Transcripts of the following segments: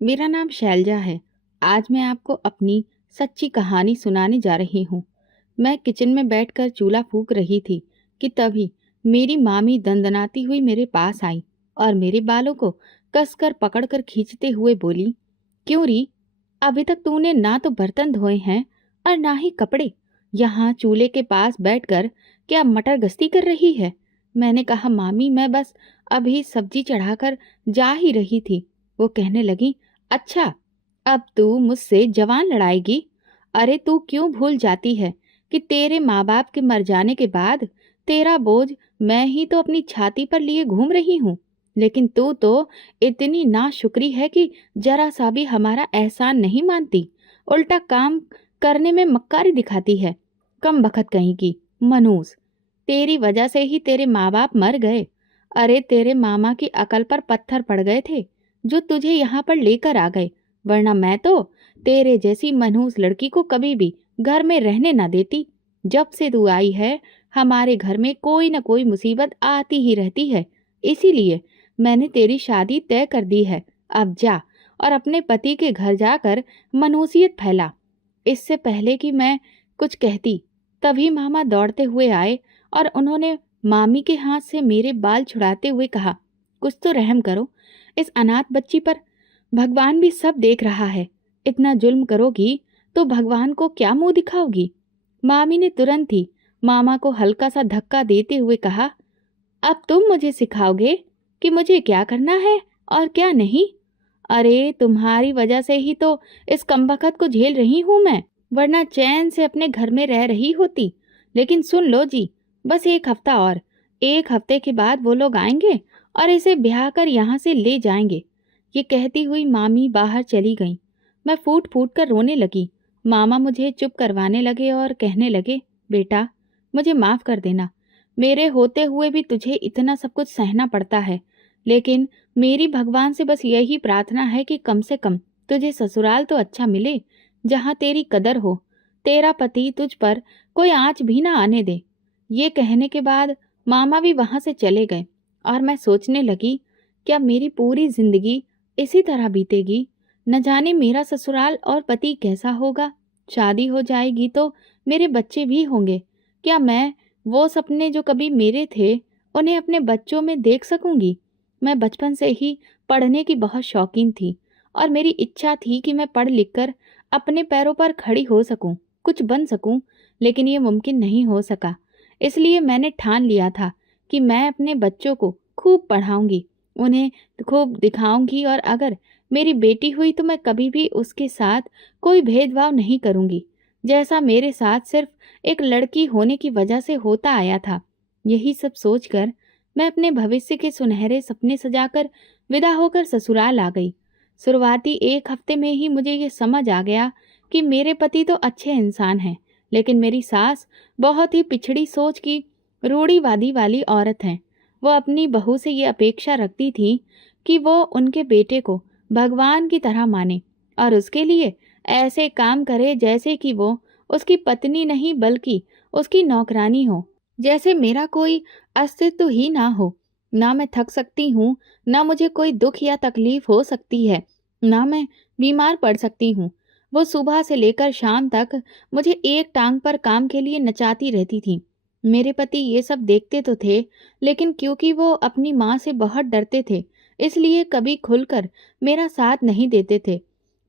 मेरा नाम शैलजा है। आज मैं आपको अपनी सच्ची कहानी सुनाने जा रही हूँ। मैं किचन में बैठकर चूल्हा फूंक रही थी कि तभी मेरी मामी दंदनाती हुई मेरे पास आई और मेरे बालों को कसकर पकड़कर खींचते हुए बोली, क्यों री, अभी तक तूने ना तो बर्तन धोए हैं और ना ही कपड़े। यहाँ चूल्हे के पास बैठकर क्या मटर गश्ती कर रही है? मैंने कहा, मामी मैं बस अभी सब्जी चढ़ाकर जा ही रही थी। वो कहने लगी, अच्छा, अब तू मुझसे जवान लड़ाएगी? अरे तू क्यों भूल जाती है कि तेरे माँ बाप के मर जाने के बाद तेरा बोझ मैं ही तो अपनी छाती पर लिए घूम रही हूँ। लेकिन तू तो इतनी नाशुक्री है कि जरा सा भी हमारा एहसान नहीं मानती, उल्टा काम करने में मक्कारी दिखाती है। कम बखत कहीं की मनूस, तेरी वजह से ही तेरे माँ बाप मर गए। अरे तेरे मामा की अकल पर पत्थर पड़ गए थे जो तुझे यहाँ पर लेकर आ गए, वरना मैं तो तेरे जैसी मनहूस लड़की को कभी भी घर में रहने ना देती। जब से तू आई है हमारे घर में कोई न कोई मुसीबत आती ही रहती है, इसीलिए मैंने तेरी शादी तय कर दी है। अब जा और अपने पति के घर जाकर मनहूसियत फैला। इससे पहले कि मैं कुछ कहती, तभी मामा दौड़ते हुए आए और उन्होंने मामी के हाथ से मेरे बाल छुड़ाते हुए कहा, कुछ तो रहम करो इस अनाथ बच्ची पर। भगवान भी सब देख रहा है। इतना जुल्म करोगी तो भगवान को क्या मुंह दिखाओगी? मामी ने तुरंत ही मामा को हल्का सा धक्का देते हुए कहा, अब तुम मुझे सिखाओगे कि मुझे क्या करना है और क्या नहीं? अरे तुम्हारी वजह से ही तो इस कमबख्त को झेल रही हूं मैं, वरना चैन से अपने घर में रह रही होती। लेकिन सुन लो जी, बस एक हफ्ता और, एक हफ्ते के बाद वो लोग आएंगे और इसे ब्याह कर यहाँ से ले जाएंगे। ये कहती हुई मामी बाहर चली गईं। मैं फूट फूट कर रोने लगी। मामा मुझे चुप करवाने लगे और कहने लगे, बेटा मुझे माफ कर देना, मेरे होते हुए भी तुझे इतना सब कुछ सहना पड़ता है। लेकिन मेरी भगवान से बस यही प्रार्थना है कि कम से कम तुझे ससुराल तो अच्छा मिले, जहाँ तेरी कदर हो, तेरा पति तुझ पर कोई आँच भी ना आने दे। ये कहने के बाद मामा भी वहां से चले गए और मैं सोचने लगी, क्या मेरी पूरी जिंदगी इसी तरह बीतेगी? न जाने मेरा ससुराल और पति कैसा होगा। शादी हो जाएगी तो मेरे बच्चे भी होंगे। क्या मैं वो सपने जो कभी मेरे थे उन्हें अपने बच्चों में देख सकूंगी? मैं बचपन से ही पढ़ने की बहुत शौकीन थी और मेरी इच्छा थी कि मैं पढ़ लिख कर अपने पैरों पर खड़ी हो सकूं, कुछ बन सकूं। लेकिन ये मुमकिन नहीं हो सका। इसलिए मैंने ठान लिया था कि मैं अपने बच्चों को खूब पढ़ाऊंगी, उन्हें खूब दिखाऊंगी, और अगर मेरी बेटी हुई तो मैं कभी भी उसके साथ कोई भेदभाव नहीं करूंगी, जैसा मेरे साथ सिर्फ एक लड़की होने की वजह से होता आया था। यही सब सोचकर मैं अपने भविष्य के सुनहरे सपने सजाकर विदा होकर ससुराल आ गई। शुरुआती एक हफ्ते में ही मुझे ये समझ आ गया कि मेरे पति तो अच्छे इंसान हैं, लेकिन मेरी सास बहुत ही पिछड़ी सोच की रूढ़िवादी वाली औरत है। वो अपनी बहू से ये अपेक्षा रखती थी कि वो उनके बेटे को भगवान की तरह माने और उसके लिए ऐसे काम करे जैसे कि वो उसकी पत्नी नहीं बल्कि उसकी नौकरानी हो, जैसे मेरा कोई अस्तित्व ही ना हो। ना मैं थक सकती हूँ, ना मुझे कोई दुख या तकलीफ हो सकती है, ना मैं बीमार पड़ सकती हूँ। वो सुबह से लेकर शाम तक मुझे एक टांग पर काम के लिए नचाती रहती थी। मेरे पति ये सब देखते तो थे, लेकिन क्योंकि वो अपनी माँ से बहुत डरते थे, इसलिए कभी खुलकर मेरा साथ नहीं देते थे।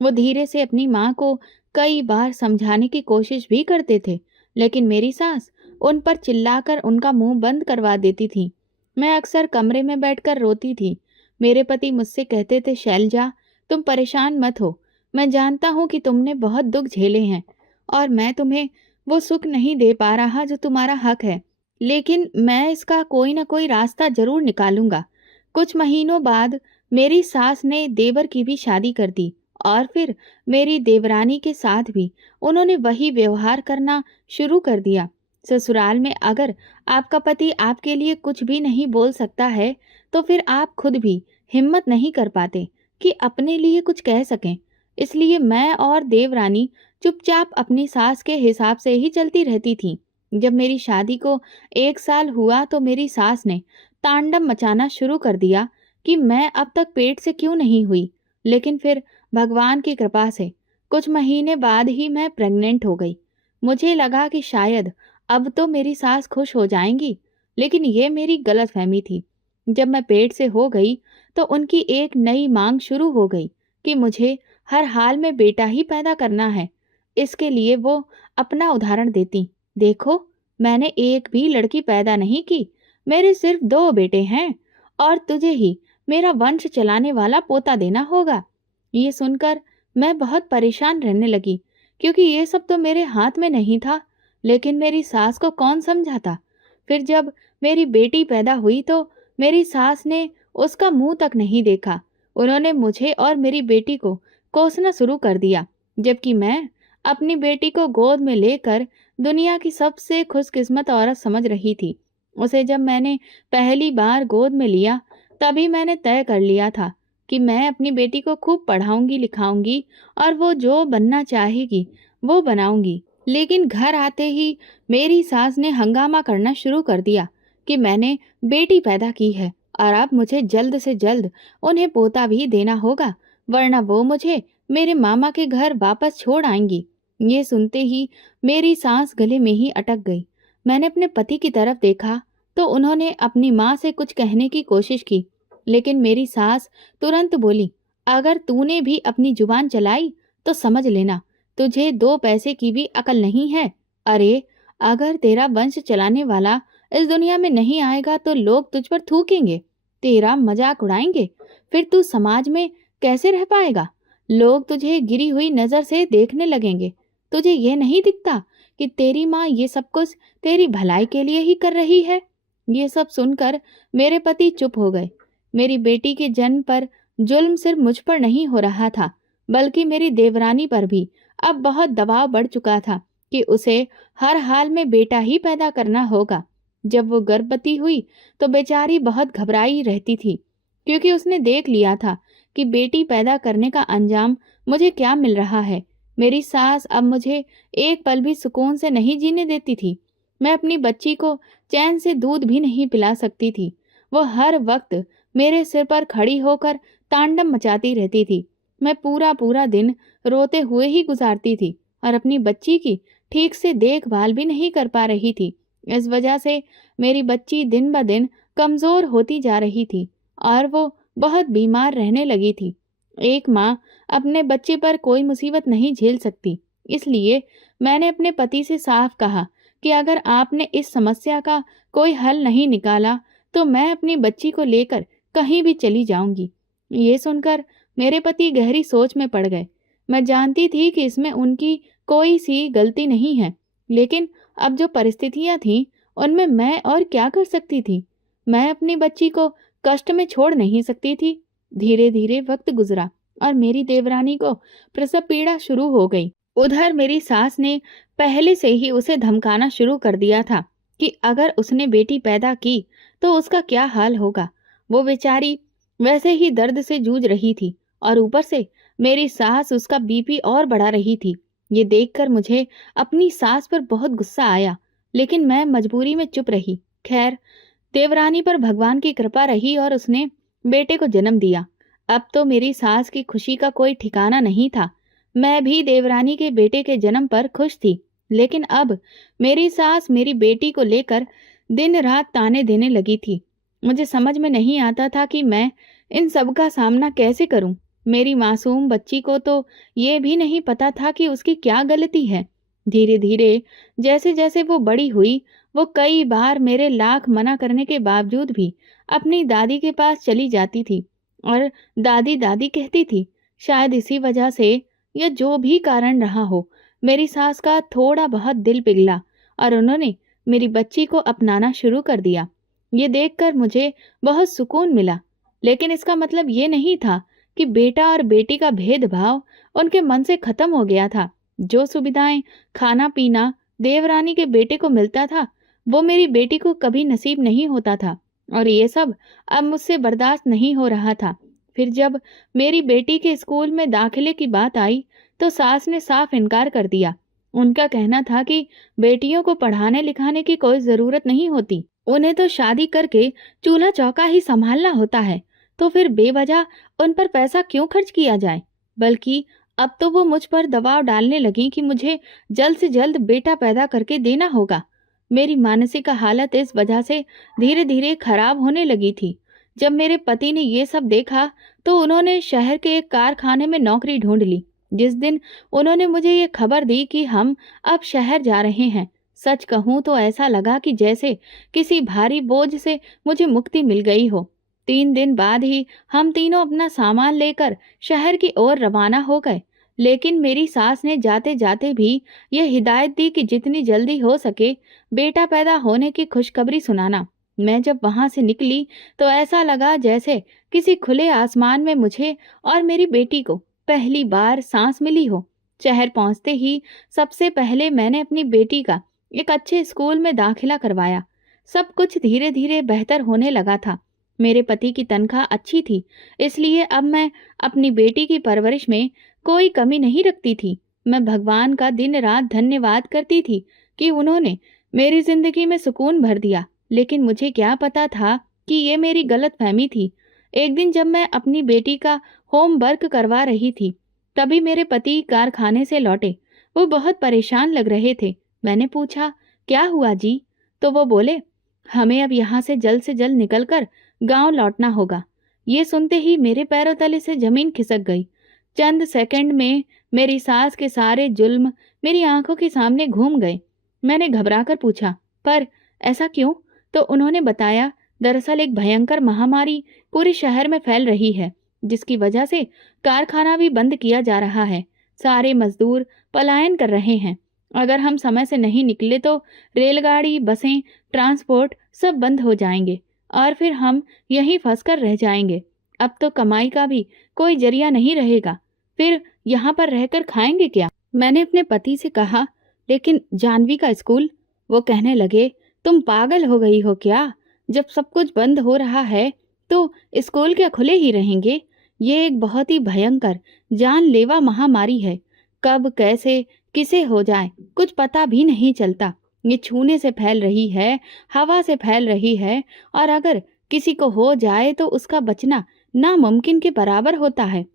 वो धीरे से अपनी माँ को कई बार समझाने की कोशिश भी करते थे, लेकिन मेरी सास उन पर चिल्लाकर उनका मुंह बंद करवा देती थी। मैं अक्सर कमरे में बैठकर रोती थी। मेरे पति मुझसे कहते थे, शैलजा तुम परेशान मत हो, मैं जानता हूँ कि तुमने बहुत दुख झेले हैं और मैं तुम्हें वो सुख नहीं दे पा रहा जो तुम्हारा हक है, लेकिन मैं इसका कोई ना कोई रास्ता जरूर निकालूंगा। कुछ महीनों बाद मेरी सास ने देवर की भी शादी कर दी और फिर मेरी देवरानी के साथ भी उन्होंने वही व्यवहार करना शुरू कर दिया। ससुराल में अगर आपका पति आपके लिए कुछ भी नहीं बोल सकता है, तो फिर आप खुद भी हिम्मत नहीं कर पाते कि अपने लिए कुछ कह सकें। इसलिए मैं और देवरानी चुपचाप अपनी सास के हिसाब से ही चलती रहती थी। जब मेरी शादी को एक साल हुआ तो मेरी सास ने तांडव मचाना शुरू कर दिया कि मैं अब तक पेट से क्यों नहीं हुई। लेकिन फिर भगवान की कृपा से कुछ महीने बाद ही मैं प्रेग्नेंट हो गई। मुझे लगा कि शायद अब तो मेरी सास खुश हो जाएंगी, लेकिन ये मेरी गलतफहमी थी। जब मैं पेट से हो गई तो उनकी एक नई मांग शुरू हो गई कि मुझे हर हाल में बेटा ही पैदा करना है। इसके लिए वो अपना उदाहरण देती, देखो मैंने एक भी लड़की पैदा नहीं की, मेरे सिर्फ 2 बेटे हैं और तुझे ही मेरा वंश चलाने वाला पोता देना होगा। ये सुनकर मैं बहुत परेशान रहने लगी, क्योंकि ये सब तो मेरे हाथ में नहीं था। लेकिन मेरी सास को कौन समझाता। फिर जब मेरी बेटी पैदा हुई तो मेरी सास ने उसका मुंह तक नहीं देखा। उन्होंने मुझे और मेरी बेटी को कोसना शुरू कर दिया, जबकि मैं अपनी बेटी को गोद में लेकर दुनिया की सबसे खुशकिस्मत औरत समझ रही थी। उसे जब मैंने पहली बार गोद में लिया, तभी मैंने तय कर लिया था कि मैं अपनी बेटी को खूब पढ़ाऊंगी लिखाऊंगी और वो जो बनना चाहेगी वो बनाऊंगी। लेकिन घर आते ही मेरी सास ने हंगामा करना शुरू कर दिया कि मैंने बेटी पैदा की है और अब मुझे जल्द से जल्द उन्हें पोता भी देना होगा, वरना वो मुझे मेरे मामा के घर वापस छोड़ आएंगी। ये सुनते ही मेरी सांस गले में ही अटक गई। मैंने अपने पति की तरफ देखा तो उन्होंने अपनी माँ से कुछ कहने की कोशिश की, लेकिन मेरी सास तुरंत बोली, अगर तूने भी अपनी जुबान चलाई तो समझ लेना तुझे 2 पैसे की भी अकल नहीं है। अरे, अगर तेरा वंश चलाने वाला इस दुनिया में नहीं आएगा तो लोग तुझ पर थूकेंगे, तेरा मजाक उड़ाएंगे, फिर तू समाज में कैसे रह पाएगा। लोग तुझे गिरी हुई नजर से देखने लगेंगे। तुझे ये नहीं दिखता कि तेरी माँ ये सब कुछ तेरी भलाई के लिए ही कर रही है। ये सब सुनकर मेरे पति चुप हो गए। मेरी बेटी के जन्म पर जुल्म सिर्फ मुझ पर नहीं हो रहा था, बल्कि मेरी देवरानी पर भी अब बहुत दबाव बढ़ चुका था कि उसे हर हाल में बेटा ही पैदा करना होगा। जब वो गर्भवती हुई तो बेचारी बहुत घबराई रहती थी, क्योंकि उसने देख लिया था कि बेटी पैदा करने का अंजाम मुझे क्या मिल रहा है। मेरी सास अब मुझे एक पल भी सुकून से नहीं जीने देती थी। मैं अपनी बच्ची को चैन से दूध भी नहीं पिला सकती थी। वो हर वक्त मेरे सिर पर खड़ी होकर तांडव मचाती रहती थी। मैं पूरा पूरा दिन रोते हुए ही गुजारती थी और अपनी बच्ची की ठीक से देखभाल भी नहीं कर पा रही थी। इस वजह से मेरी बच्ची दिन ब दिन कमजोर होती जा रही थी और वो बहुत बीमार रहने लगी थी। एक माँ अपने बच्चे पर कोई मुसीबत नहीं झेल सकती, इसलिए मैंने अपने पति से साफ कहा कि अगर आपने इस समस्या का कोई हल नहीं निकाला तो मैं अपनी बच्ची को लेकर कहीं भी चली जाऊंगी। ये सुनकर मेरे पति गहरी सोच में पड़ गए। मैं जानती थी कि इसमें उनकी कोई सी गलती नहीं है, लेकिन अब जो परिस्थितियां थीं उनमें मैं और क्या कर सकती थी। मैं अपनी बच्ची को कष्ट में छोड़ नहीं सकती थी। धीरे धीरे वक्त गुजरा और मेरी देवरानी को प्रसव पीड़ा शुरू हो गई। उधर मेरी सास ने पहले से ही उसे धमकाना शुरू कर दिया था कि अगर उसने बेटी पैदा की तो उसका क्या हाल होगा। वो बेचारी वैसे ही दर्द से जूझ रही थी और ऊपर से मेरी सास उसका बीपी और बढ़ा रही थी। ये देखकर मुझे अपनी सास पर बहुत गुस्सा आया, लेकिन मैं मजबूरी में चुप रही। खैर, देवरानी पर भगवान की कृपा रही और उसने बेटे को जन्म दिया। अब तो मेरी सास की खुशी का कोई ठिकाना नहीं था। मैं भी देवरानी के बेटे के जन्म पर खुश थी, लेकिन अब मेरी सास मेरी बेटी को लेकर दिन रात ताने देने लगी थी। मुझे समझ में नहीं आता था कि मैं इन सब का सामना कैसे करूं। मेरी मासूम बच्ची को तो ये भी नहीं पता था कि उसकी क्या गलती है। धीरे धीरे जैसे जैसे वो बड़ी हुई, वो कई बार मेरे लाख मना करने के बावजूद भी अपनी दादी के पास चली जाती थी और दादी दादी कहती थी। शायद इसी वजह से या जो भी कारण रहा हो, मेरी सास का थोड़ा बहुत दिल पिघला और उन्होंने मेरी बच्ची को अपनाना शुरू कर दिया। ये देखकर मुझे बहुत सुकून मिला, लेकिन इसका मतलब ये नहीं था कि बेटा और बेटी का भेदभाव उनके मन से खत्म हो गया था। जो सुविधाएं, खाना पीना देवरानी के बेटे को मिलता था, वो मेरी बेटी को कभी नसीब नहीं होता था और ये सब अब मुझसे बर्दाश्त नहीं हो रहा था। फिर जब मेरी बेटी के स्कूल में दाखिले की बात आई तो सास ने साफ इनकार कर दिया। उनका कहना था कि बेटियों को पढ़ाने लिखाने की कोई जरूरत नहीं होती, उन्हें तो शादी करके चूल्हा चौका ही संभालना होता है। तो फिर बेवजह उन पर पैसा क्यों खर्च किया जाए? बल्कि अब तो वो मुझ पर दबाव डालने लगी कि मुझे जल्द से जल्द बेटा पैदा करके देना होगा। मेरी मानसिक हालत इस वजह से धीरे धीरे खराब होने लगी थी। जब मेरे पति ने ये सब देखा तो उन्होंने शहर के एक कारखाने में नौकरी ढूंढ ली। जिस दिन उन्होंने मुझे ये खबर दी कि हम अब शहर जा रहे हैं, सच कहूं तो ऐसा लगा कि जैसे किसी भारी बोझ से मुझे मुक्ति मिल गई हो। 3 दिन बाद ही हम तीनों अपना सामान लेकर शहर की ओर रवाना हो गए। लेकिन मेरी सास ने जाते जाते भी यह हिदायत दी कि जितनी जल्दी हो सके बेटा पैदा होने की खुशखबरी सुनाना। मैं जब वहां से निकली तो ऐसा लगा जैसे किसी खुले आसमान में मुझे और मेरी बेटी को पहली बार सांस मिली हो। शहर पहुंचते ही सबसे पहले मैंने अपनी बेटी का एक अच्छे स्कूल में दाखिला करवाया। सब कुछ धीरे धीरे बेहतर होने लगा था। मेरे पति की तनख्वाह अच्छी थी, इसलिए अब मैं अपनी बेटी की परवरिश में कोई कमी नहीं रखती थी। मैं भगवान का दिन रात धन्यवाद करती थी कि उन्होंने मेरी जिंदगी में सुकून भर दिया। लेकिन मुझे क्या पता था कि ये मेरी गलतफहमी थी। एक दिन जब मैं अपनी बेटी का होमवर्क करवा रही थी, तभी मेरे पति कारखाने से लौटे। वो बहुत परेशान लग रहे थे। मैंने पूछा, क्या हुआ जी? तो वो बोले, हमें अब यहाँ से जल्द निकलकर गांव लौटना होगा। ये सुनते ही मेरे पैरों तले से जमीन खिसक गई। चंद सेकंड में मेरी सास के सारे जुल्म मेरी आंखों के सामने घूम गए। मैंने घबराकर पूछा, पर ऐसा क्यों? तो उन्होंने बताया, दरअसल एक भयंकर महामारी पूरे शहर में फैल रही है, जिसकी वजह से कारखाना भी बंद किया जा रहा है। सारे मजदूर पलायन कर रहे हैं। अगर हम समय से नहीं निकले तो रेलगाड़ी, बसें, ट्रांसपोर्ट सब बंद हो जाएंगे और फिर हम यहीं फंसकर रह जाएंगे। अब तो कमाई का भी कोई जरिया नहीं रहेगा। फिर यहाँ पर रहकर खाएंगे क्या? मैंने अपने पति से कहा, लेकिन जानवी का स्कूल? वो कहने लगे, तुम पागल हो गई हो क्या? जब सब कुछ बंद हो रहा है तो स्कूल क्या खुले ही रहेंगे? ये एक बहुत ही भयंकर जानलेवा महामारी है। कब कैसे किसे हो जाए कुछ पता भी नहीं चलता। ये छूने से फैल रही है, हवा से फैल रही है, और अगर किसी को हो जाए तो उसका बचना नामुमकिन के बराबर होता है।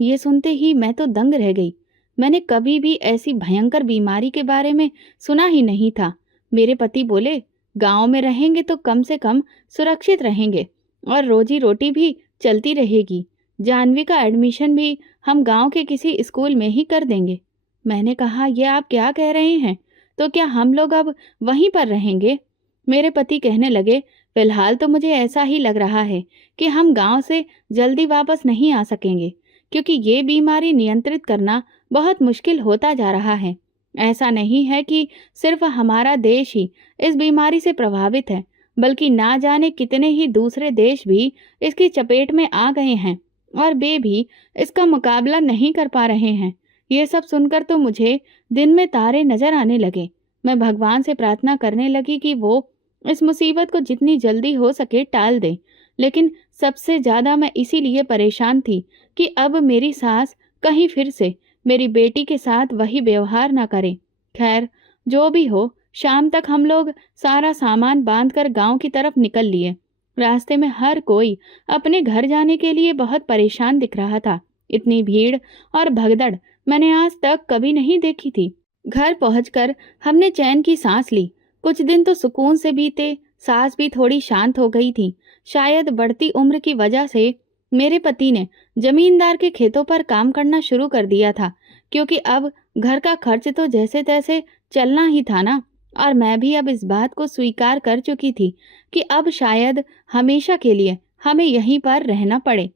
ये सुनते ही मैं तो दंग रह गई। मैंने कभी भी ऐसी भयंकर बीमारी के बारे में सुना ही नहीं था। मेरे पति बोले, गांव में रहेंगे तो कम से कम सुरक्षित रहेंगे और रोजी रोटी भी चलती रहेगी। जानवी का एडमिशन भी हम गांव के किसी स्कूल में ही कर देंगे। मैंने कहा, यह आप क्या कह रहे हैं? तो क्या हम लोग अब वहीं पर रहेंगे? मेरे पति कहने लगे, फिलहाल तो मुझे ऐसा ही लग रहा है कि हम गांव से जल्दी वापस नहीं आ सकेंगे, क्योंकि ये बीमारी नियंत्रित करना बहुत मुश्किल होता जा रहा है। ऐसा नहीं है कि सिर्फ हमारा देश ही इस बीमारी से प्रभावित है, बल्कि ना जाने कितने ही दूसरे देश भी इसकी चपेट में आ गए हैं और वे भी इसका मुकाबला नहीं कर पा रहे हैं। ये सब सुनकर तो मुझे दिन में तारे नजर आने लगे। मैं भगवान से प्रार्थना करने लगी कि वो इस मुसीबत को जितनी जल्दी हो सके टाल दे। लेकिन सबसे ज्यादा मैं इसीलिए परेशान थी कि अब मेरी सास कहीं फिर से मेरी बेटी के साथ वही व्यवहार ना करे। खैर, जो भी हो, शाम तक हम लोग सारा सामान बांधकर गांव की तरफ निकल लिए। रास्ते में हर कोई अपने घर जाने के लिए बहुत परेशान दिख रहा था। इतनी भीड़ और भगदड़ मैंने आज तक कभी नहीं देखी थी। घर पहुंचकर हमने चैन की सांस ली। कुछ दिन तो सुकून से बीते। सास भी थोड़ी शांत हो गई थी। शायद बढ़ती उम्र की वजह से मेरे पति ने जमींदार के खेतों पर काम करना शुरू कर दिया था, क्योंकि अब घर का खर्च तो जैसे तैसे चलना ही था ना। और मैं भी अब इस बात को स्वीकार कर चुकी थी कि अब शायद हमेशा के लिए हमें यहीं पर रहना पड़े।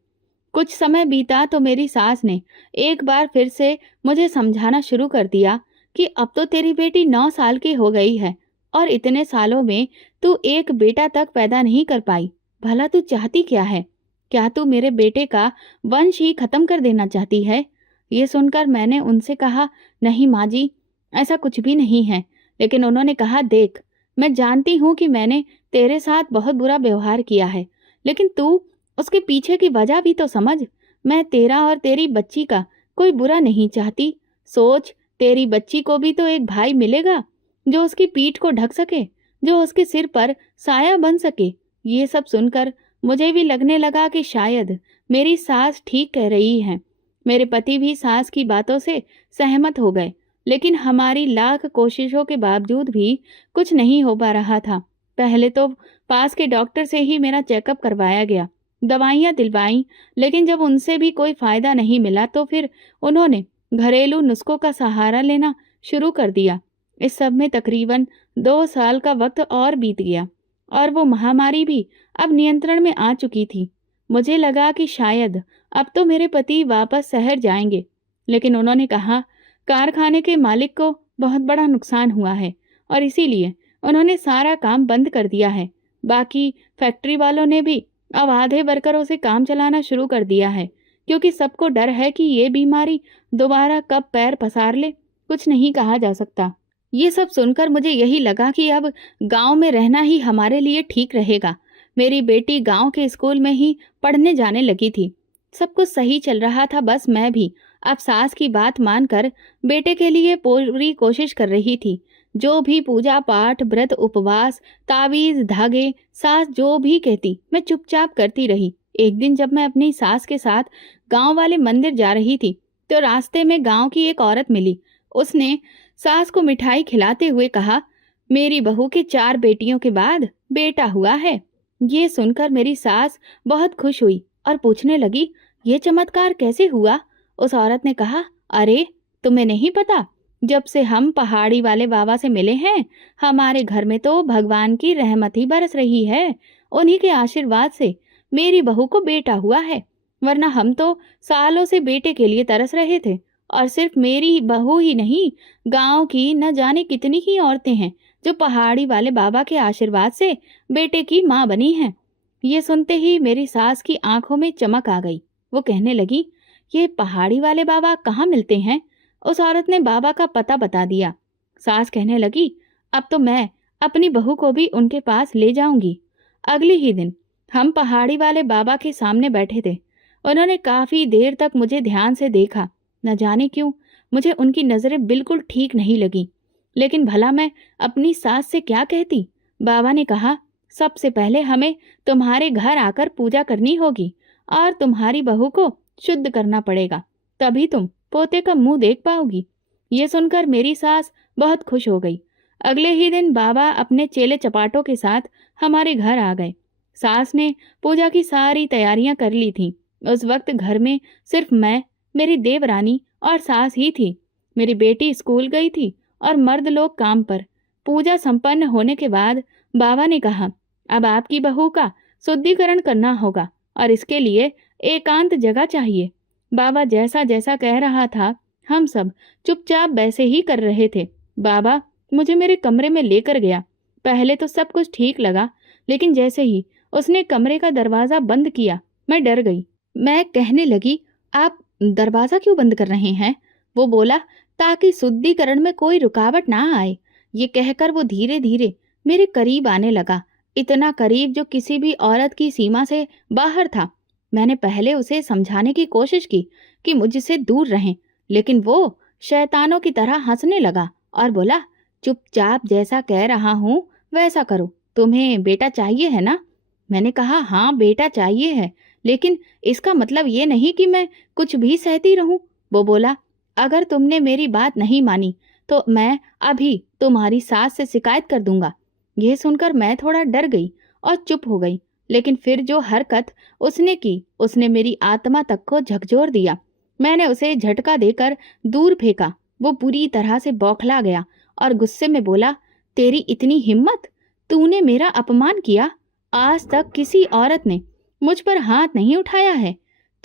कुछ समय बीता तो मेरी सास ने एक बार फिर से मुझे समझाना शुरू कर दिया कि अब तो तेरी बेटी 9 साल की हो गई है और इतने सालों में तू एक बेटा तक पैदा नहीं कर पाई। भला तू चाहती क्या है? क्या तू मेरे बेटे का वंश ही खत्म कर देना चाहती है? ये सुनकर मैंने उनसे कहा, नहीं माँ जी, ऐसा कुछ भी नहीं है। लेकिन उन्होंने कहा, देख, मैं जानती हूँ कि मैंने तेरे साथ बहुत बुरा व्यवहार किया है, लेकिन तू उसके पीछे की वजह भी तो समझ। मैं तेरा और तेरी बच्ची का कोई बुरा नहीं चाहती। सोच, तेरी बच्ची को भी तो एक भाई मिलेगा जो उसकी पीठ को ढक सके, जो उसके सिर पर साया बन सके। ये सब सुनकर मुझे भी लगने लगा कि शायद मेरी सास ठीक कह रही है। मेरे पति भी सास की बातों से सहमत हो गए, लेकिन हमारी लाख कोशिशों के बावजूद भी कुछ नहीं हो पा रहा था। पहले तो पास के डॉक्टर से ही मेरा चेकअप करवाया गया, दवाइयाँ दिलवाईं, लेकिन जब उनसे भी कोई फ़ायदा नहीं मिला तो फिर उन्होंने घरेलू नुस्खों का सहारा लेना शुरू कर दिया। इस सब में तकरीबन 2 साल का वक्त और बीत गया और वो महामारी भी अब नियंत्रण में आ चुकी थी। मुझे लगा कि शायद अब तो मेरे पति वापस शहर जाएंगे, लेकिन उन्होंने कहा कारखाने के मालिक को बहुत बड़ा नुकसान हुआ है और इसीलिए उन्होंने सारा काम बंद कर दिया है। बाकी फैक्ट्री वालों ने भी अब आधे वर्करों से काम चलाना शुरू कर दिया है, क्योंकि सबको डर है कि ये बीमारी दोबारा कब पैर पसार ले, कुछ नहीं कहा जा सकता। ये सब सुनकर मुझे यही लगा कि अब गांव में रहना ही हमारे लिए ठीक रहेगा। मेरी बेटी गांव के स्कूल में ही पढ़ने जाने लगी थी। सब कुछ सही चल रहा था, बस मैं भी अब सास की बात मानकर बेटे के लिए पूरी कोशिश कर रही थी। जो भी पूजा पाठ, व्रत, उपवास, तावीज, धागे, सास जो भी कहती मैं चुपचाप करती रही। एक दिन जब मैं अपनी सास के साथ गांव वाले मंदिर जा रही थी तो रास्ते में गांव की एक औरत मिली। उसने सास को मिठाई खिलाते हुए कहा, मेरी बहू के 4 बेटियों के बाद बेटा हुआ है। ये सुनकर मेरी सास बहुत खुश हुई और पूछने लगी, ये चमत्कार कैसे हुआ? उस औरत ने कहा, अरे तुम्हें नहीं पता, जब से हम पहाड़ी वाले बाबा से मिले हैं हमारे घर में तो भगवान की रहमत ही बरस रही है। उन्हीं के आशीर्वाद से मेरी बहू को बेटा हुआ है, वरना हम तो सालों से बेटे के लिए तरस रहे थे। और सिर्फ मेरी बहू ही नहीं, गांव की न जाने कितनी ही औरतें हैं जो पहाड़ी वाले बाबा के आशीर्वाद से बेटे की माँ बनी हैं। ये सुनते ही मेरी सास की आंखों में चमक आ गई। वो कहने लगी, ये पहाड़ी वाले बाबा कहाँ मिलते हैं? उस औरत ने बाबा का पता बता दिया। सास कहने लगी, अब तो मैं अपनी बहू को भी उनके पास ले जाऊंगी। अगले ही दिन हम पहाड़ी वाले बाबा के सामने बैठे थे। उन्होंने काफी देर तक मुझे ध्यान से देखा। न जाने क्यों मुझे उनकी नजरें बिल्कुल ठीक नहीं लगी, लेकिन भला मैं अपनी सास से क्या कहती? बाबा ने कहा, सबसे पहले हमें तुम्हारे घर आकर पूजा करनी होगी और तुम्हारी बहू को शुद्ध करना पड़ेगा, तभी तुम पोते का मुंह देख पाओगी। ये सुनकर मेरी सास बहुत खुश हो गई। अगले ही दिन बाबा अपने चेले चपाटों के साथ हमारे घर आ गए। सास ने पूजा की सारी तैयारियां कर ली थी। उस वक्त घर में सिर्फ मैं, मेरी देवरानी और सास ही थी। मेरी बेटी स्कूल गई थी और मर्द लोग काम पर। पूजा संपन्न होने के बाद बाबा ने कहा, अब आपकी बहू का शुद्धिकरण करना होगा और इसके लिए एकांत जगह चाहिए। बाबा जैसा जैसा कह रहा था हम सब चुपचाप वैसे ही कर रहे थे। बाबा मुझे मेरे कमरे में लेकर गया। पहले तो सब कुछ ठीक लगा, लेकिन जैसे ही उसने कमरे का दरवाजा बंद किया मैं डर गई। मैं कहने लगी, आप दरवाजा क्यों बंद कर रहे हैं? वो बोला, ताकि शुद्धिकरण में कोई रुकावट ना आए। ये कहकर वो धीरे धीरे मेरे करीब आने लगा, इतना करीब जो किसी भी औरत की सीमा से बाहर था। मैंने पहले उसे समझाने की कोशिश की कि मुझसे दूर रहें, लेकिन वो शैतानों की तरह हंसने लगा और बोला, चुपचाप जैसा कह रहा हूँ वैसा करो। तुम्हें बेटा चाहिए है ना? मैंने कहा, हाँ बेटा चाहिए है, लेकिन इसका मतलब ये नहीं कि मैं कुछ भी सहती रहूं। वो बोला, अगर तुमने मेरी बात नहीं मानी तो मैं अभी तुम्हारी सास से शिकायत कर दूंगा। यह सुनकर मैं थोड़ा डर गई और चुप हो गई, लेकिन फिर जो हरकत उसने की उसने मेरी आत्मा तक को झकझोर दिया। मैंने उसे झटका देकर दूर फेंका। वो पूरी तरह से बौखला गया और गुस्से में बोला, तेरी इतनी हिम्मत, तूने मेरा अपमान किया। आज तक किसी औरत ने मुझ पर हाथ नहीं उठाया है।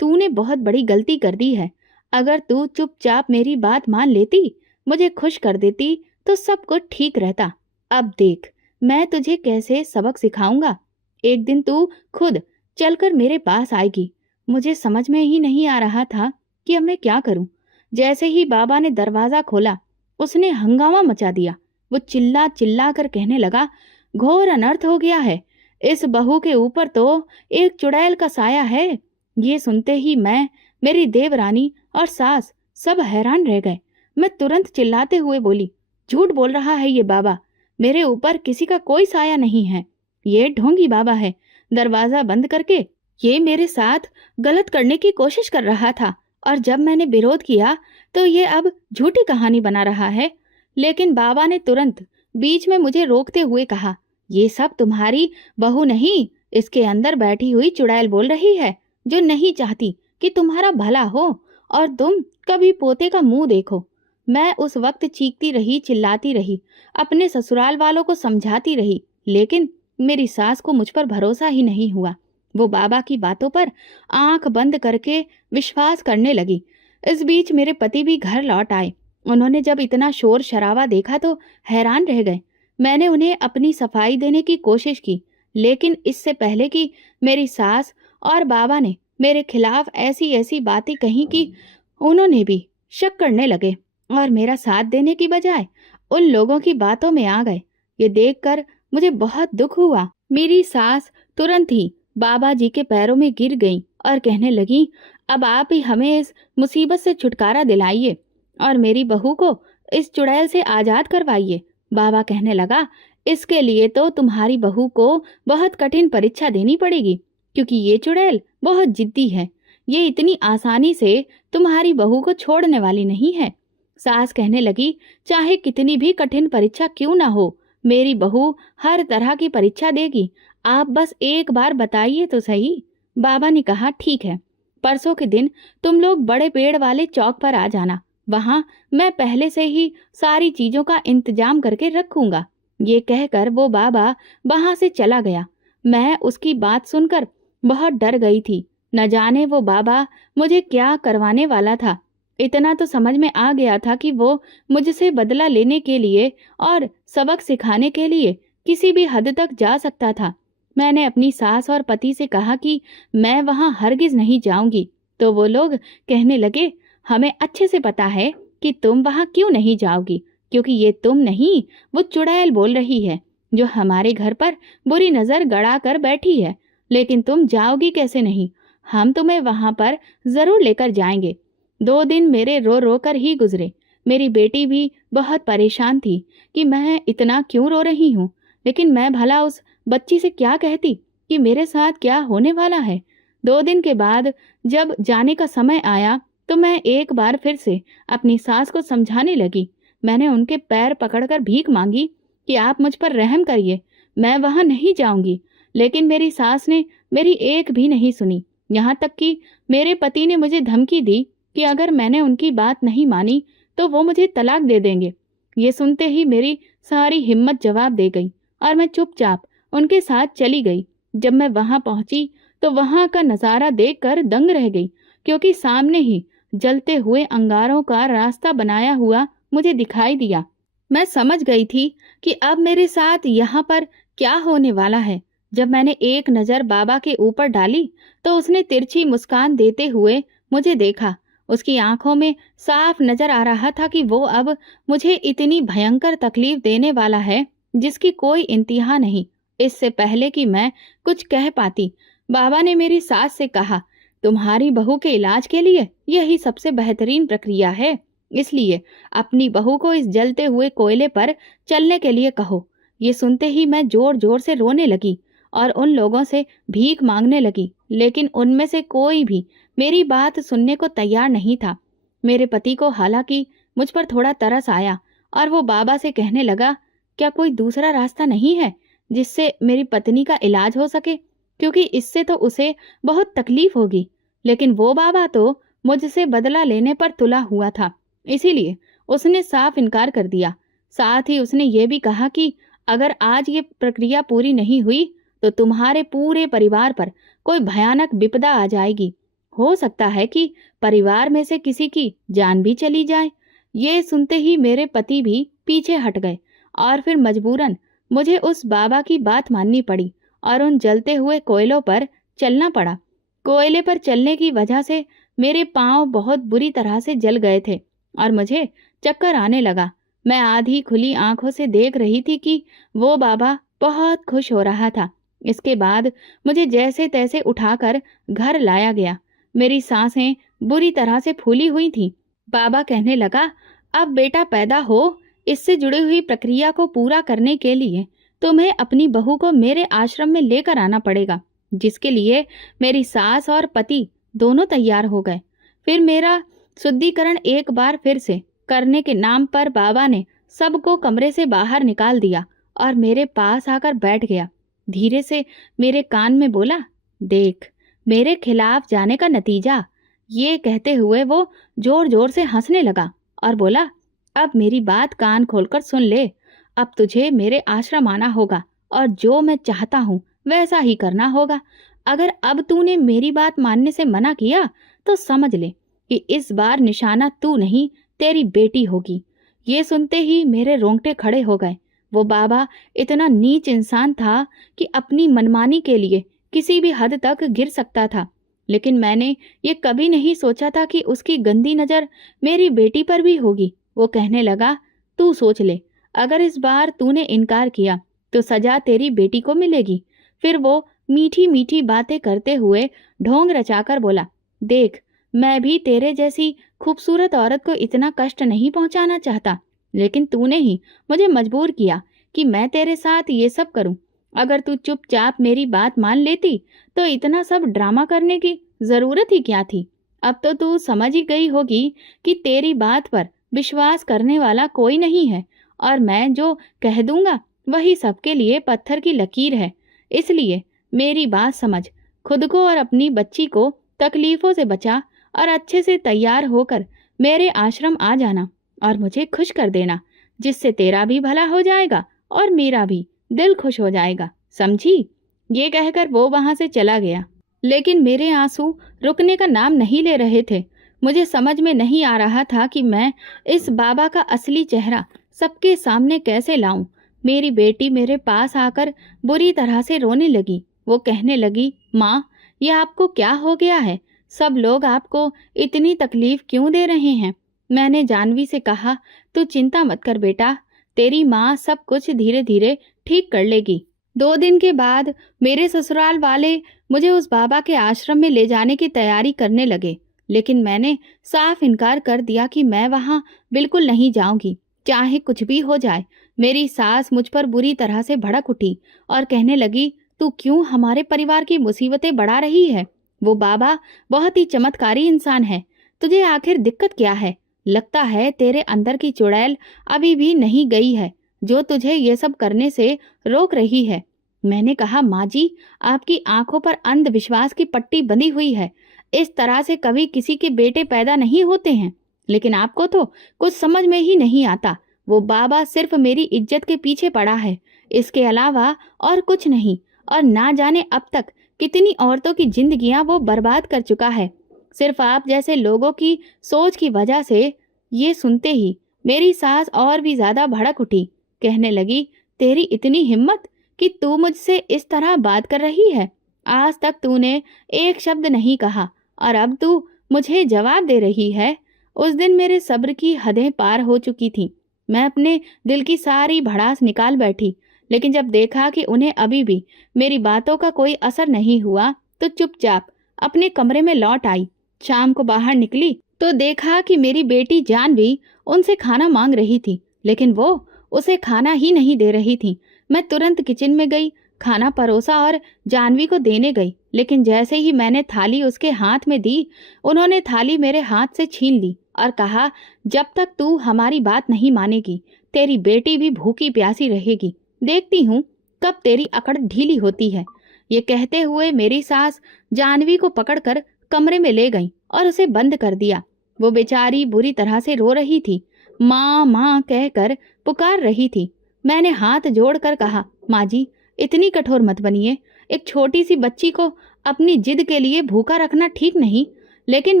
तूने बहुत बड़ी गलती कर दी है। अगर तू चुपचाप मेरी बात मान लेती, मुझे खुश कर देती तो सब कुछ ठीक रहता। अब देख मैं तुझे कैसे सबक सिखाऊंगा। एक दिन तू खुद चलकर मेरे पास आएगी। मुझे समझ में ही नहीं आ रहा था कि अब मैं क्या करूं। जैसे ही बाबा ने दरवाजा खोला उसने हंगामा मचा दिया। वो चिल्ला चिल्ला कर कहने लगा, घोर अनर्थ हो गया है। इस बहू के ऊपर तो एक चुड़ैल का साया है। ये सुनते ही मैं, मेरी देवरानी और सास सब हैरान रह गए। मैं तुरंत चिल्लाते हुए बोली, झूठ बोल रहा है ये बाबा, मेरे ऊपर किसी का कोई साया नहीं है। ये ढोंगी बाबा है। दरवाजा बंद करके ये मेरे साथ गलत करने की कोशिश कर रहा था, और जब मैंने विरोध किया तो ये अब झूठी कहानी बना रहा है। लेकिन बाबा ने तुरंत बीच में मुझे रोकते हुए कहा, ये सब तुम्हारी बहू नहीं, इसके अंदर बैठी हुई चुड़ैल बोल रही है, जो नहीं चाहती कि तुम्हारा भला हो और तुम कभी पोते का मुंह देखो। मैं उस वक्त चीखती रही, चिल्लाती रही, अपने ससुराल वालों को समझाती रही, लेकिन मेरी सास को मुझ पर भरोसा ही नहीं हुआ। वो बाबा की बातों पर आंख बंद करके विश्वास करने लगी। इस बीच मेरे पति भी घर लौट आए। उन्होंने जब इतना शोर शराबा देखा तो हैरान रह गए। मैंने उन्हें अपनी सफाई देने की कोशिश की, लेकिन इससे पहले कि मेरी सास और बाबा ने मेरे खिलाफ ऐसी ऐसी बातें कहीं कि उन्होंने भी शक करने लगे और मेरा साथ देने की बजाय उन लोगों की बातों में आ गए। ये देखकर मुझे बहुत दुख हुआ। मेरी सास तुरंत ही बाबा जी के पैरों में गिर गई और कहने लगी, अब आप ही हमें इस मुसीबत से छुटकारा दिलाइए और मेरी बहू को इस चुड़ैल से आजाद करवाइए। बाबा कहने लगा, इसके लिए तो तुम्हारी बहू को बहुत कठिन परीक्षा देनी पड़ेगी, क्योंकि ये चुड़ैल बहुत जिद्दी है। ये इतनी आसानी से तुम्हारी बहू को छोड़ने वाली नहीं है। सास कहने लगी, चाहे कितनी भी कठिन परीक्षा क्यों ना हो, मेरी बहू हर तरह की परीक्षा देगी, आप बस एक बार बताइए तो सही। बाबा ने कहा, ठीक है, परसों के दिन तुम लोग बड़े पेड़ वाले चौक पर आ जाना, वहां मैं पहले से ही सारी चीजों का इंतजाम करके रखूंगा। ये कहकर वो बाबा वहां से चला गया। मैं उसकी बात सुनकर बहुत डर गई थी। न जाने वो बाबा मुझे क्या करवाने वाला था। इतना तो समझ में आ गया था कि वो मुझसे बदला लेने के लिए और सबक सिखाने के लिए किसी भी हद तक जा सकता था। मैंने अपनी सास और पति से कहा कि मैं वहां हरगिज नहीं जाऊंगी, तो वो लोग कहने लगे, हमें अच्छे से पता है कि तुम वहां क्यों नहीं जाओगी, क्योंकि ये तुम नहीं, वो चुड़ैल बोल रही है, जो हमारे घर पर बुरी नजर गड़ा कर बैठी है। लेकिन तुम जाओगी कैसे नहीं, हम तुम्हें वहां पर जरूर लेकर जाएंगे। 2 दिन मेरे रो रो कर ही गुजरे। मेरी बेटी भी बहुत परेशान थी कि मैं इतना क्यों रो रही हूँ, लेकिन मैं भला उस बच्ची से क्या कहती कि मेरे साथ क्या होने वाला है। 2 दिन के बाद जब जाने का समय आया तो मैं एक बार फिर से अपनी सास को समझाने लगी। मैंने उनके पैर पकड़कर भीख मांगी कि आप मुझ पर रहम करिए, मैं वहां नहीं जाऊंगी। लेकिन मेरी सास ने मेरी एक भी नहीं सुनी। यहाँ तक कि मेरे पति ने मुझे धमकी दी कि अगर मैंने उनकी बात नहीं मानी तो वो मुझे तलाक दे देंगे। ये सुनते ही मेरी सारी हिम्मत जवाब दे गई और मैं चुपचाप उनके साथ चली गई। जब मैं वहां पहुंची तो वहां का नज़ारा देखकर दंग रह गई, क्योंकि सामने ही जलते हुए अंगारों का रास्ता बनाया हुआ मुझे दिखाई दिया। मैं समझ गई थी कि अब मेरे साथ यहाँ पर क्या होने वाला है। जब मैंने एक नज़र बाबा के ऊपर डाली तो उसने तिरछी मुस्कान देते हुए मुझे देखा। उसकी आंखों में साफ नजर आ रहा था कि वो अब मुझे इतनी भयंकर तकलीफ देने वाला है जिसकी कोई इंतहा नहीं। इससे पहले कि मैं कुछ कह पाती, बाबा ने मेरी सास से कहा, तुम्हारी बहू के इलाज के लिए यही सबसे बेहतरीन प्रक्रिया है, इसलिए अपनी बहू को इस जलते हुए कोयले पर चलने के लिए कहो। ये सुनते ही मैं जोर जोर से रोने लगी और उन लोगों से भीख मांगने लगी, लेकिन उनमें से कोई भी मेरी बात सुनने को तैयार नहीं था। मेरे पति को हालांकि मुझ पर थोड़ा तरस आया और वो बाबा से कहने लगा, क्या कोई दूसरा रास्ता नहीं है जिससे मेरी पत्नी का इलाज हो सके, क्योंकि इससे तो उसे बहुत तकलीफ होगी। लेकिन वो बाबा तो मुझसे बदला लेने पर तुला हुआ था, इसीलिए उसने साफ इनकार कर दिया। साथ ही उसने ये भी कहा कि अगर आज ये प्रक्रिया पूरी नहीं हुई तो तुम्हारे पूरे परिवार पर कोई भयानक विपदा आ जाएगी। हो सकता है कि परिवार में से किसी की जान भी चली जाए। ये सुनते ही मेरे पति भी पीछे हट गए और फिर मजबूरन मुझे उस बाबा की बात माननी पड़ी और उन जलते हुए कोयलों पर चलना पड़ा। कोयले पर चलने की वजह से मेरे पांव बहुत बुरी तरह से जल गए थे और मुझे चक्कर आने लगा। मैं आधी खुली आंखों से देख रही थी कि वो बाबा बहुत खुश हो रहा था। इसके बाद मुझे जैसे तैसे उठाकर घर लाया गया। मेरी सांसें बुरी तरह से फूली हुई थीं। बाबा कहने लगा, अब बेटा पैदा हो, इससे जुड़ी हुई प्रक्रिया को पूरा करने के लिए तुम्हें अपनी बहू को मेरे आश्रम में लेकर आना पड़ेगा। जिसके लिए मेरी सास और पति दोनों तैयार हो गए। फिर मेरा शुद्धिकरण एक बार फिर से करने के नाम पर बाबा ने सबको कमरे से बाहर निकाल दिया और मेरे पास आकर बैठ गया। धीरे से मेरे कान में बोला, देख मेरे खिलाफ जाने का नतीजा। ये कहते हुए वो जोर जोर से हंसने लगा और बोला, अब मेरी बात कान खोलकर सुन ले। अब तुझे मेरे आश्रम आना होगा और जो मैं चाहता हूँ वैसा ही करना होगा। अगर अब तूने मेरी बात मानने से मना किया तो समझ ले कि इस बार निशाना तू नहीं तेरी बेटी होगी। ये सुनते ही मेरे रोंगटे खड़े हो गए। वो बाबा इतना नीच इंसान था कि अपनी मनमानी के लिए किसी भी हद तक गिर सकता था, लेकिन मैंने ये कभी नहीं सोचा था कि उसकी गंदी नज़र मेरी बेटी पर भी होगी। वो कहने लगा, तू सोच ले, अगर इस बार तूने इनकार किया तो सजा तेरी बेटी को मिलेगी। फिर वो मीठी मीठी बातें करते हुए ढोंग रचाकर बोला, देख मैं भी तेरे जैसी खूबसूरत औरत को इतना कष्ट नहीं पहुंचाना चाहता, लेकिन तूने ही मुझे मजबूर किया कि मैं तेरे साथ ये सब करूं। अगर तू चुपचाप मेरी बात मान लेती तो इतना सब ड्रामा करने की जरूरत ही क्या थी। अब तो तू समझ ही गई होगी कि तेरी बात पर विश्वास करने वाला कोई नहीं है और मैं जो कह दूंगा वही सबके लिए पत्थर की लकीर है। इसलिए मेरी बात समझ, खुद को और अपनी बच्ची को तकलीफों से बचा और अच्छे से तैयार होकर मेरे आश्रम आ जाना और मुझे खुश कर देना, जिससे तेरा भी भला हो जाएगा और मेरा भी दिल खुश हो जाएगा, समझी। ये कहकर वो वहां से चला गया, लेकिन मेरे आंसू रुकने का नाम नहीं ले रहे थे। मुझे समझ में नहीं आ रहा था कि मैं इस बाबा का असली चेहरा सबके सामने कैसे लाऊं। मेरी बेटी मेरे पास आकर बुरी तरह से रोने लगी। वो कहने लगी, माँ ये आपको क्या हो गया है? सब लोग आपको इतनी तकलीफ क्यों दे रहे हैं? मैंने जानवी से कहा, तू चिंता मत कर बेटा, तेरी माँ सब कुछ धीरे धीरे ठीक कर लेगी। 2 दिन के बाद मेरे ससुराल वाले मुझे उस बाबा के आश्रम में ले जाने की तैयारी करने लगे, लेकिन मैंने साफ इनकार कर दिया कि मैं वहाँ बिल्कुल नहीं जाऊंगी, चाहे कुछ भी हो जाए। मेरी सास मुझ पर बुरी तरह से भड़क उठी और कहने लगी, तू क्यों हमारे परिवार की मुसीबतें बढ़ा रही है? वो बाबा बहुत ही चमत्कारी इंसान है, तुझे आखिर दिक्कत क्या है? लगता है तेरे अंदर की चुड़ैल अभी भी नहीं गई है, जो तुझे ये सब करने से रोक रही है। मैंने कहा, माँ जी आपकी आंखों पर अंधविश्वास की पट्टी बंधी हुई है। इस तरह से कभी किसी के बेटे पैदा नहीं होते हैं, लेकिन आपको तो कुछ समझ में ही नहीं आता। वो बाबा सिर्फ मेरी इज्जत के पीछे पड़ा है, इसके अलावा और कुछ नहीं। और ना जाने अब तक कितनी औरतों की जिंदगियां वो बर्बाद कर चुका है, सिर्फ आप जैसे लोगों की सोच की वजह से। ये सुनते ही मेरी सास और भी ज्यादा भड़क उठी, कहने लगी, तेरी इतनी हिम्मत कि तू मुझसे इस तरह बात कर रही है? आज तक तूने एक शब्द नहीं कहा और अब तू मुझे जवाब दे रही है। उस दिन मेरे सब्र की हदें पार हो चुकी थी। मैं अपने दिल की सारी भड़ास निकाल बैठी, लेकिन जब देखा कि उन्हें अभी भी मेरी बातों का कोई असर नहीं हुआ तो चुपचाप अपने कमरे में लौट आई। शाम को बाहर निकली तो देखा कि मेरी बेटी जानवी उनसे खाना मांग रही थी, लेकिन वो उसे खाना ही नहीं दे रही थी। मैं तुरंत किचन में गई, खाना परोसा और जानवी को देने गई, लेकिन जैसे ही मैंने थाली उसके हाथ में दी, उन्होंने थाली मेरे हाथ से छीन ली और कहा, जब तक तू हमारी बात नहीं मानेगी तेरी बेटी भी भूखी प्यासी रहेगी। देखती हूँ कब तेरी अकड़ ढीली होती है। ये कहते हुए मेरी सास जानवी को पकड़कर कमरे में ले गई और उसे बंद कर दिया। वो बेचारी बुरी तरह से रो रही थी, माँ माँ कहकर पुकार रही थी। मैंने हाथ जोड़कर कहा, माँ जी इतनी कठोर मत बनिए, एक छोटी सी बच्ची को अपनी जिद के लिए भूखा रखना ठीक नहीं। लेकिन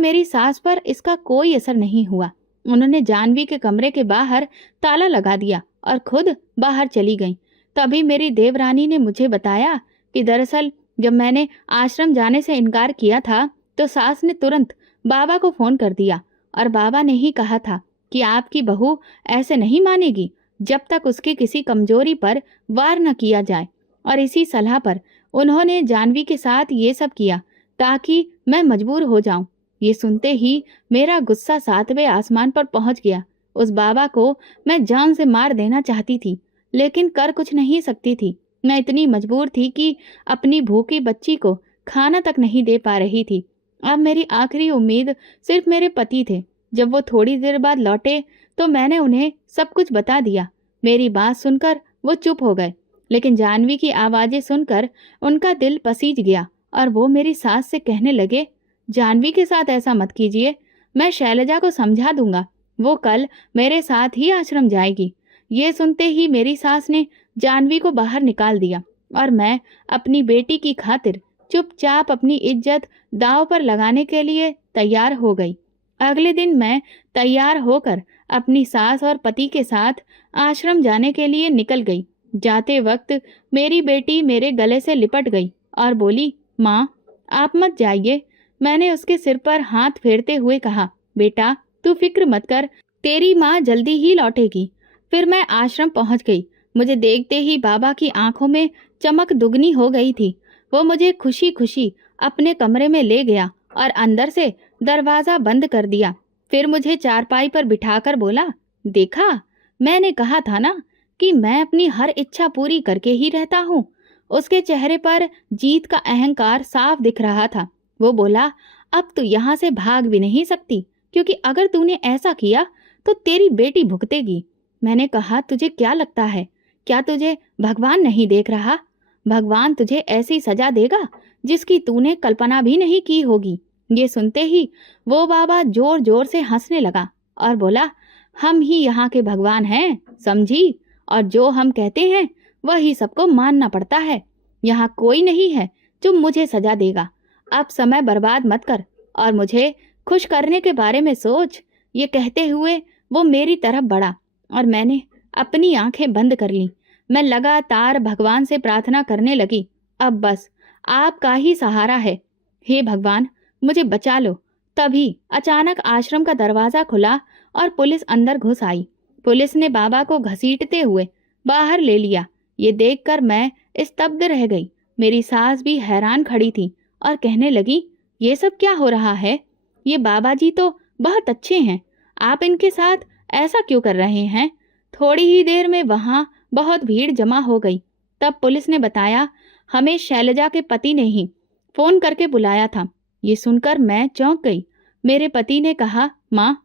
मेरी सास पर इसका कोई असर नहीं हुआ। उन्होंने जानवी के कमरे के बाहर ताला लगा दिया और खुद बाहर चली गई। तभी मेरी देवरानी ने मुझे बताया कि दरअसल जब मैंने आश्रम जाने से इनकार किया था तो सास ने तुरंत बाबा को फोन कर दिया और बाबा ने ही कहा था कि आपकी बहू ऐसे नहीं मानेगी जब तक उसकी किसी कमजोरी पर वार न किया जाए। और इसी सलाह पर उन्होंने जानवी के साथ ये सब किया ताकि मैं मजबूर हो जाऊं। ये सुनते ही मेरा गुस्सा 7वें आसमान पर पहुंच गया। उस बाबा को मैं जान से मार देना चाहती थी, लेकिन कर कुछ नहीं सकती थी। मैं इतनी मजबूर थी कि अपनी भूखी बच्ची को खाना तक नहीं दे पा रही थी। अब मेरी आखिरी उम्मीद सिर्फ मेरे पति थे। जब वो थोड़ी देर बाद लौटे तो मैंने उन्हें सब कुछ बता दिया। मेरी बात सुनकर वो चुप हो गए, लेकिन जानवी की आवाज़ें सुनकर उनका दिल पसीज गया और वो मेरी सास से कहने लगे, जानवी के साथ ऐसा मत कीजिए, मैं शैलजा को समझा दूंगा, वो कल मेरे साथ ही आश्रम जाएगी। ये सुनते ही मेरी सास ने जानवी को बाहर निकाल दिया और मैं अपनी बेटी की खातिर चुपचाप अपनी इज्जत दांव पर लगाने के लिए तैयार हो गई। अगले दिन मैं तैयार होकर अपनी सास और पति के साथ आश्रम जाने के लिए निकल गई। जाते वक्त मेरी बेटी मेरे गले से लिपट गई और बोली, माँ आप मत जाइए। मैंने उसके सिर पर हाथ फेरते हुए कहा, बेटा तू फिक्र मत कर, तेरी माँ जल्दी ही लौटेगी। फिर मैं आश्रम पहुंच गई। मुझे देखते ही बाबा की आंखों में चमक दुगनी हो गई थी। वो मुझे खुशी खुशी अपने कमरे में ले गया और अंदर से दरवाजा बंद कर दिया। फिर मुझे चारपाई पर बिठाकर बोला, देखा, मैंने कहा था ना कि मैं अपनी हर इच्छा पूरी करके ही रहता हूँ। उसके चेहरे पर जीत का अहंकार साफ दिख रहा था। वो बोला, अब तू यहाँ से भाग भी नहीं सकती, क्योंकि अगर तूने ऐसा किया तो तेरी बेटी भुगतेगी। मैंने कहा, तुझे क्या लगता है, क्या तुझे भगवान नहीं देख रहा? भगवान तुझे ऐसी सजा देगा जिसकी तूने कल्पना भी नहीं की होगी। ये सुनते ही वो बाबा जोर जोर से हंसने लगा और बोला, हम ही यहाँ के भगवान हैं, समझी, और जो हम कहते हैं वही सबको मानना पड़ता है। यहाँ कोई नहीं है जो मुझे सजा देगा। अब समय बर्बाद मत कर और मुझे खुश करने के बारे में सोच। ये कहते हुए वो मेरी तरफ बढ़ा और मैंने अपनी आंखें बंद कर लीं। मैं लगातार भगवान से प्रार्थना करने लगी, अब बस आपका ही सहारा है, हे भगवान मुझे बचा लो। तभी अचानक आश्रम का दरवाजा खुला और पुलिस अंदर घुस आई। पुलिस ने बाबा को घसीटते हुए बाहर ले लिया। ये देखकर मैं स्तब्ध रह गई। मेरी सास भी हैरान खड़ी थी और कहने लगी, ये सब क्या हो रहा है? ये बाबा जी तो बहुत अच्छे हैं, आप इनके साथ ऐसा क्यों कर रहे हैं? थोड़ी ही देर में वहां बहुत भीड़ जमा हो गई। तब पुलिस ने बताया, हमें शैलजा के पति ने ही फोन करके बुलाया था। ये सुनकर मैं चौंक गई। मेरे पति ने कहा, माँ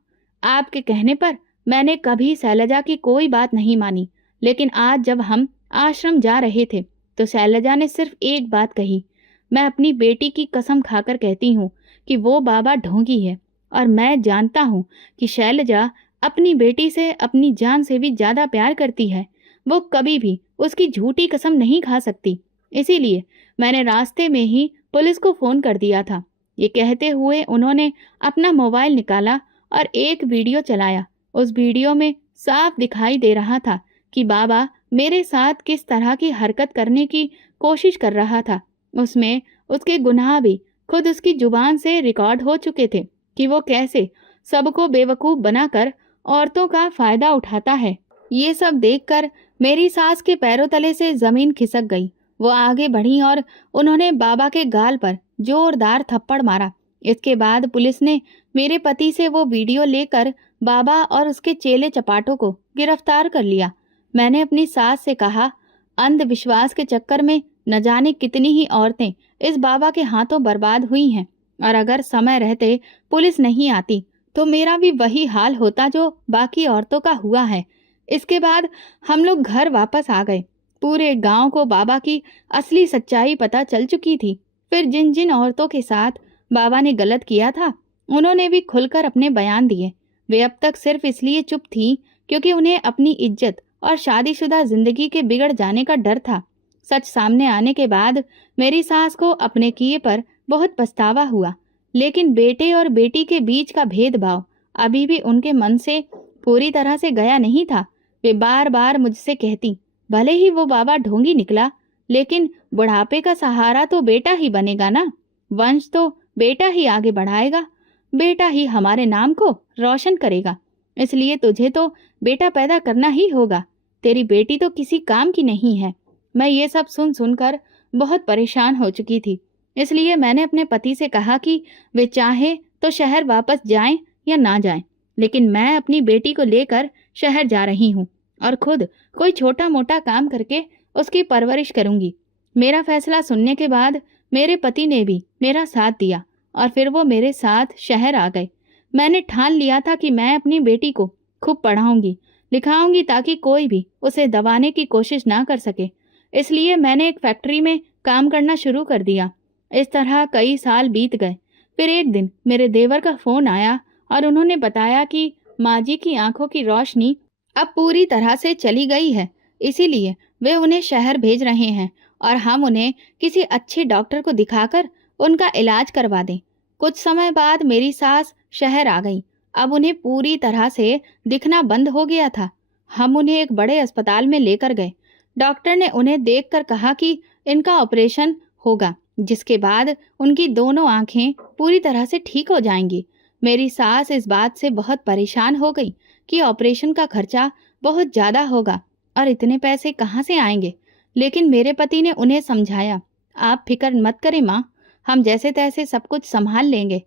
आपके कहने पर मैंने कभी शैलजा की कोई बात नहीं मानी, लेकिन आज जब हम आश्रम जा रहे थे तो शैलजा ने सिर्फ एक बात कही। मैं अपनी बेटी की कसम खाकर कहती हूँ कि वो बाबा ढोंगी है और मैं जानता हूँ कि शैलजा अपनी बेटी से अपनी जान से भी ज्यादा प्यार करती है। वो कभी भी उसकी झूठी कसम नहीं खा सकती। इसीलिए मैंने रास्ते में ही पुलिस को फोन कर दिया था। ये कहते हुए उन्होंने अपना मोबाइल निकाला और एक वीडियो चलाया। उस वीडियो में साफ दिखाई दे रहा था कि बाबा मेरे साथ किस तरह की हरकत करने की कोशिश कर रहा था। उसमें उसके गुनाह भी खुद उसकी जुबान से रिकॉर्ड हो चुके थे कि वो कैसे सबको बेवकूफ बनाकर औरतों का फायदा उठाता है। ये सब देखकर मेरी सास के पैरों तले से जमीन खिसक गई। वो आगे बढ़ी और उन्होंने बाबा के गाल पर जोरदार थप्पड़ मारा। इसके बाद पुलिस ने मेरे पति से वो वीडियो लेकर बाबा और उसके चेले चपाटों को गिरफ्तार कर लिया। मैंने अपनी सास से कहा, अंधविश्वास के चक्कर में न जाने कितनी ही औरतें इस बाबा के हाथों बर्बाद हुई हैं, और अगर समय रहते पुलिस नहीं आती तो मेरा भी वही हाल होता जो बाकी औरतों का हुआ है। इसके बाद हम लोग घर वापस आ गए। पूरे गांव को बाबा की असली सच्चाई पता चल चुकी थी। फिर जिन जिन औरतों के साथ बाबा ने गलत किया था उन्होंने भी खुलकर अपने बयान दिए। वे अब तक सिर्फ इसलिए चुप थी क्योंकि उन्हें अपनी इज्जत और शादीशुदा जिंदगी के बिगड़ जाने का डर था। सच सामने आने के बाद मेरी सास को अपने किए पर बहुत पछतावा हुआ, लेकिन बेटे और बेटी के बीच का भेदभाव अभी भी उनके मन से पूरी तरह से गया नहीं था। वे बार बार मुझसे कहती, भले ही वो बाबा ढोंगी निकला, लेकिन बुढ़ापे का सहारा तो बेटा ही बनेगा ना, वंश तो बेटा ही आगे बढ़ाएगा, बेटा ही हमारे नाम को रोशन करेगा, इसलिए तुझे तो बेटा पैदा करना ही होगा, तेरी बेटी तो किसी काम की नहीं है। मैं ये सब सुन सुनकर बहुत परेशान हो चुकी थी, इसलिए मैंने अपने पति से कहा कि वे चाहे तो शहर वापस जाएं या ना जाएं, लेकिन मैं अपनी बेटी को लेकर शहर जा रही हूँ और खुद कोई छोटा मोटा काम करके उसकी परवरिश करूंगी। मेरा फैसला सुनने के बाद मेरे पति ने भी मेरा साथ दिया और फिर वो मेरे साथ शहर आ गए। मैंने ठान लिया था कि मैं अपनी बेटी को खूब पढ़ाऊंगी, लिखाऊंगी ताकि कोई भी उसे दबाने की कोशिश ना कर सके। इसलिए मैंने एक फैक्ट्री में काम करना शुरू कर दिया। इस तरह कई साल बीत गए। फिर एक दिन मेरे देवर का फोन आया और उन्होंने बताया कि माँ जी की आंखों की रोशनी अब पूरी तरह से चली गई है, इसीलिए वे उन्हें शहर भेज रहे हैं और हम उन्हें किसी अच्छे डॉक्टर को दिखाकर उनका इलाज करवा दें। कुछ समय बाद मेरी सास शहर आ गई। अब उन्हें पूरी तरह से दिखना बंद हो गया था। हम उन्हें एक बड़े अस्पताल में लेकर गए। डॉक्टर ने उन्हें देखकर कहा कि इनका ऑपरेशन होगा, जिसके बाद उनकी दोनों आंखें पूरी तरह से ठीक हो जाएंगी। मेरी सास इस बात से बहुत परेशान हो गई कि ऑपरेशन का खर्चा बहुत ज़्यादा होगा और इतने पैसे कहाँ से आएंगे। लेकिन मेरे पति ने उन्हें समझाया, आप फिक्र मत करें माँ, हम जैसे तैसे सब कुछ संभाल लेंगे।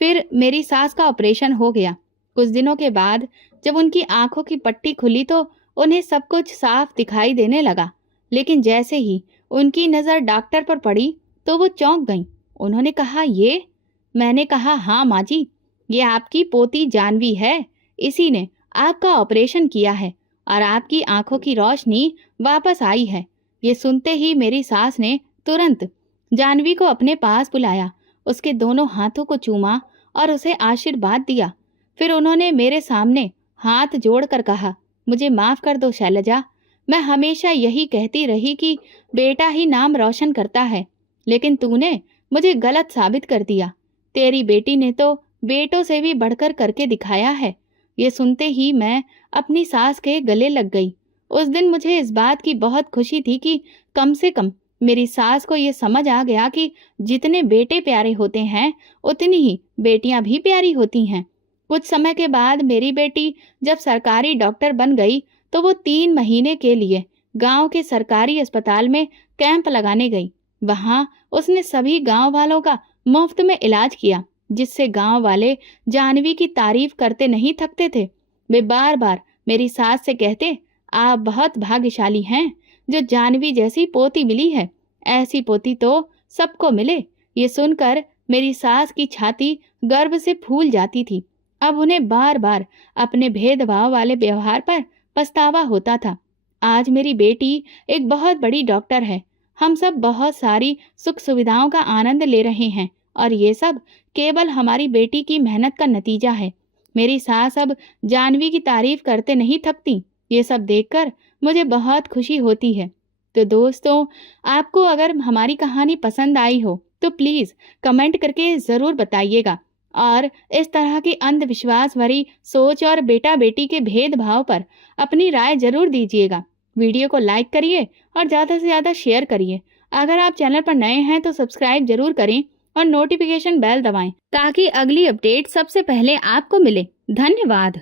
फिर मेरी सास का ऑपरेशन हो गया। कुछ दिनों के बाद जब उनकी आंखों की पट्टी खुली तो उन्हें सब कुछ साफ दिखाई देने लगा। लेकिन जैसे ही उनकी नज़र डॉक्टर पर पड़ी तो वो चौंक गईं। उन्होंने कहा, ये? मैंने कहा, हाँ माँ जी, ये आपकी पोती जानवी है। इसी ने आपका ऑपरेशन किया है और आपकी आंखों की रोशनी वापस आई है। ये सुनते ही मेरी सास ने तुरंत जानवी को अपने पास बुलाया, उसके दोनों हाथों को चूमा और उसे आशीर्वाद दिया। फिर उन्होंने मेरे सामने हाथ जोड़कर कहा, मुझे माफ़ कर दो शैलजा, मैं हमेशा यही कहती रही कि बेटा ही नाम रोशन करता है, लेकिन तूने मुझे गलत साबित कर दिया। तेरी बेटी ने तो बेटों से भी बढ़कर करके दिखाया है। ये सुनते ही मैं अपनी सास के गले लग गई। उस दिन मुझे इस बात की बहुत खुशी थी कि कम से कम मेरी सास को ये समझ आ गया कि जितने बेटे प्यारे होते हैं उतनी ही बेटियां भी प्यारी होती हैं। कुछ समय के बाद मेरी बेटी जब सरकारी डॉक्टर बन गई तो वो 3 महीने के लिए गांव के सरकारी अस्पताल में कैंप लगाने गई। वहां उसने सभी गांव वालों का मुफ्त में इलाज किया, जिससे गांव वाले जानवी की तारीफ करते नहीं थकते थे। वे बार बार मेरी सास से कहते, आप बहुत भाग्यशाली हैं जो जानवी जैसी पोती मिली है। ऐसी पोती तो सबको मिले। ये सुनकर मेरी सास की छाती गर्व से फूल जाती थी। अब उन्हें बार बार अपने भेदभाव वाले व्यवहार पर पछतावा होता था। आज मेरी बेटी एक बहुत बड़ी डॉक्टर है। हम सब बहुत सारी सुख सुविधाओं का आनंद ले रहे हैं और ये सब केवल हमारी बेटी की मेहनत का नतीजा है। मेरी सास अब जानवी की तारीफ करते नहीं थकती। ये सब देखकर मुझे बहुत खुशी होती है। तो दोस्तों, आपको अगर हमारी कहानी पसंद आई हो तो प्लीज़ कमेंट करके ज़रूर बताइएगा और इस तरह की अंधविश्वास भरी सोच और बेटा बेटी के भेदभाव पर अपनी राय ज़रूर दीजिएगा। वीडियो को लाइक करिए और ज़्यादा से ज़्यादा शेयर करिए। अगर आप चैनल पर नए हैं तो सब्सक्राइब जरूर करें और नोटिफिकेशन बेल दबाएं ताकि अगली अपडेट सबसे पहले आपको मिले। धन्यवाद।